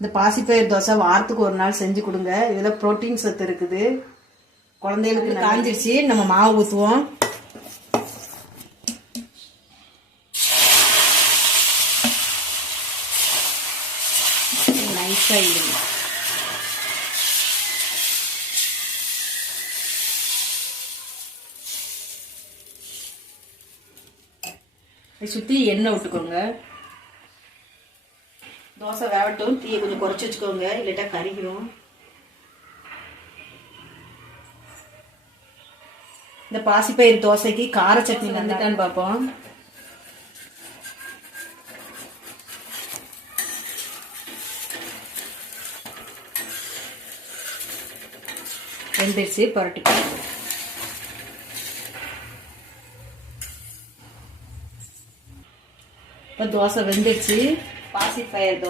இந்த பாசிப்பயிர் தோசை வாரத்துக்கு ஒரு நாள் செஞ்சு கொடுங்க. இதுல புரோட்டீன் சத்து இருக்குது. குழந்தைகளுக்கு காஞ்சிருச்சு. நம்ம மாவு ஊற்றுவோம். நைஸா இல்லைங்க. சுற்றி எண்ணெய் விட்டுக்கோங்க. தோசை வேகட்டும். தீயை கொஞ்சம் குறைச்சி வச்சுக்கோங்க, இல்லாட்டா கறிக்கிறோம். இந்த பாசிப்பயிறு தோசைக்கு கார சட்னி வந்துட்டான்னு பார்ப்போம். வெந்துருச்சு, புரட்டிக்கோங்க. இப்போ தோசை வெந்துருச்சு. பாசிப்பயிறு தோசை